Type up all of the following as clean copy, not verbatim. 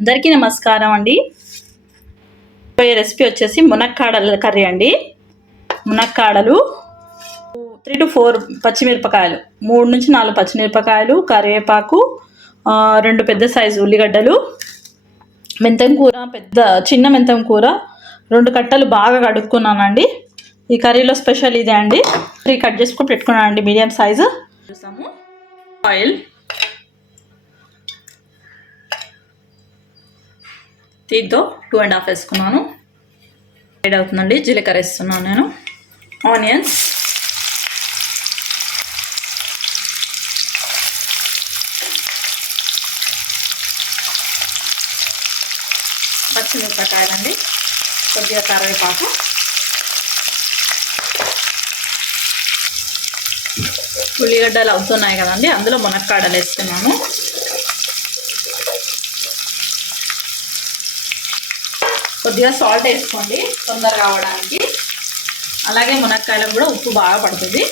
అందరికీ నమస్కారం అండి. రెసిపీ వచ్చేసి మునక్కాడల కర్రీ అండి. మునక్కాడలు 3 to 4 పచ్చిమిరపకాయలు, 3 నుంచి 4 పచ్చిమిరపకాయలు, కరివేపాకు, 2 పెద్ద సైజు ఉల్లిగడ్డలు, మెంతం కూర, చిన్న మెంతం కూర 2 కట్టలు బాగా కడుక్కున్నానండి. ఈ కర్రీలో స్పెషల్ ఇదే అండి. 3 కట్ చేసుకొని పెట్టుకున్నానండి మీడియం సైజు. చూసాము ఆయిల్, దీంతో 2.5 వేసుకున్నాను. రెడీ అవుతుందండి. జీలకర్ర వేస్తున్నాను నేను. ఆనియన్స్, పచ్చిమిరపకాయలండి, కొద్దిగా కరివేపాకు, ఉల్లిగడ్డలు అవుతున్నాయి కదండి, అందులో మునక్కాడలు వేస్తున్నాను. కొద్దిగా సాల్ట్ వేసుకోండి తొందరగా కావడానికి. అలాగే మునక్కాయలకు కూడా ఉప్పు బాగా పడుతుంది.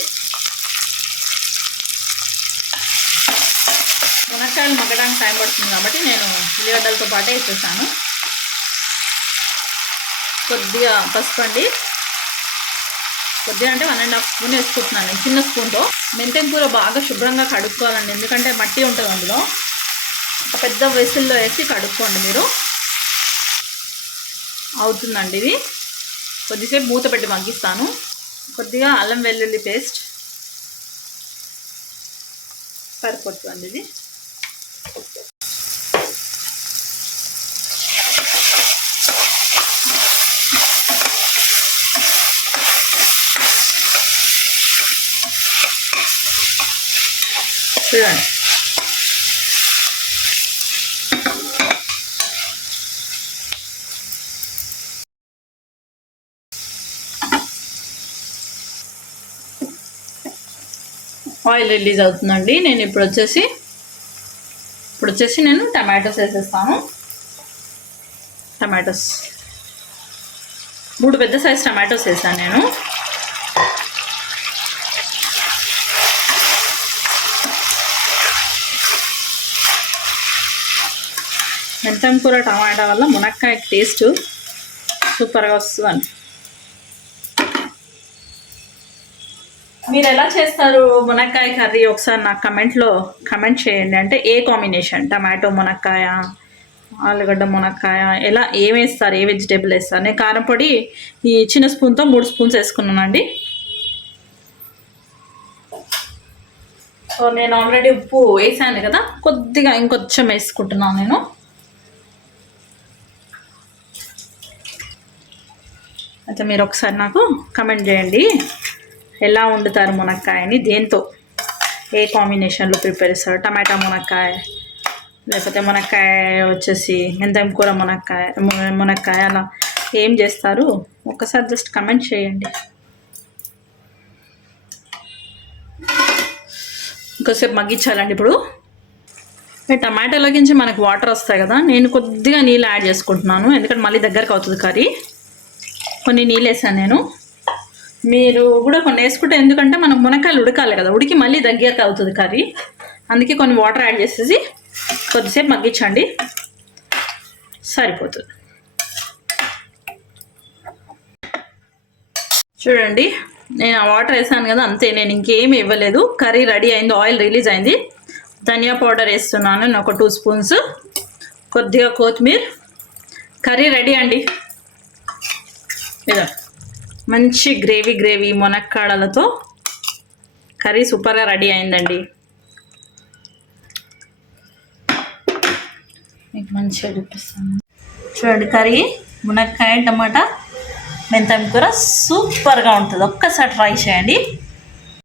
మునక్కాయలు మగ్గడానికి టైం పడుతుంది కాబట్టి నేను ఉల్లిగడ్డలతో పాటే వేసేసాను. కొద్దిగా పసుపు అండి, కొద్దిగా అంటే 1.5 స్పూన్ వేసుకుంటున్నాను నేను చిన్న స్పూన్తో. మెంతం కూర బాగా శుభ్రంగా కడుక్కోవాలండి, ఎందుకంటే మట్టి ఉంటుంది అందులో. ఒక పెద్ద వెసిల్లో వేసి కడుక్కోండి మీరు. అవుతుందండి ఇది. కొద్దిసేపు మూత పెట్టి మగ్గిస్తాను. కొద్దిగా అల్లం వెల్లుల్లి పేస్ట్ సరిపోతుంది ఇది. చూడండి, ఆయిల్ రిలీజ్ అవుతుందండి. నేను ఇప్పుడు వచ్చేసి నేను టమాటోస్ వేసేస్తాను. టమాటోస్ 3 పెద్ద సైజ్ టమాటోస్ వేసాను నేను. మెంతం కూర టమాటా వల్ల మునక్కాయ టేస్ట్ సూపర్గా వస్తుందండి. మీరు ఎలా చేస్తారు మునక్కాయ కర్రీ ఒకసారి నాకు కమెంట్ చేయండి. అంటే ఏ కాంబినేషన్, టమాటో మునక్కాయ, ఆలుగడ్డ మునక్కాయ, ఎలా వేస్తారు, ఏ వెజిటేబుల్ వేస్తారు. నేను కారం పొడి ఈ చిన్న స్పూన్తో 3 స్పూన్స్ వేసుకున్నానండి. సో నేను ఆల్రెడీ ఉప్పు వేసాను కదా, కొద్దిగా ఇంకొంచెం వేసుకుంటున్నాను నేను. అయితే మీరు ఒకసారి నాకు కమెంట్ చేయండి ఎలా వండుతారు మునక్కాయని, దేంతో, ఏ కాంబినేషన్లో ప్రిపేర్ చేస్తారు. టమాటా మునక్కాయ, లేకపోతే మునక్కాయ వచ్చేసి మెంతం కూర మునక్కాయ అలా ఏం చేస్తారు ఒక్కసారి జస్ట్ కమెంట్ చేయండి. ఇంకోసేపు మగ్గించాలండి. ఇప్పుడు టమాటాలోకించి మనకు వాటర్ వస్తాయి కదా, నేను కొద్దిగా నీళ్ళు యాడ్ చేసుకుంటున్నాను, ఎందుకంటే మళ్ళీ దగ్గరకు అవుతుంది కర్రీ. కొన్ని నీళ్ళు వేసాను నేను, మీరు కూడా కొన్ని వేసుకుంటే, ఎందుకంటే మనకు మునక్కాయలు ఉడకాలి కదా, ఉడికి మళ్ళీ దగ్గరకు అవుతుంది కర్రీ. అందుకే కొన్ని వాటర్ యాడ్ చేసేసి కొద్దిసేపు మగ్గించండి, సరిపోతుంది. చూడండి, నేను ఆ వాటర్ వేసాను కదా, అంతే, నేను ఇంకేమి ఇవ్వలేదు. కర్రీ రెడీ అయింది, ఆయిల్ రిలీజ్ అయింది. ధనియా పౌడర్ వేస్తున్నాను నేను ఒక 2 స్పూన్స్, కొద్దిగా కొత్తిమీర. కర్రీ రెడీ అండి. ఇదా మంచి గ్రేవీ మునక్కాడలతో కర్రీ సూపర్గా రెడీ అయిందండి. మీకు మంచిగా చూపిస్తాను. చూడండి, కర్రీ మునక్కాయ టమాటా మెంతం కూర సూపర్గా ఉంటుంది. ఒక్కసారి ట్రై చేయండి.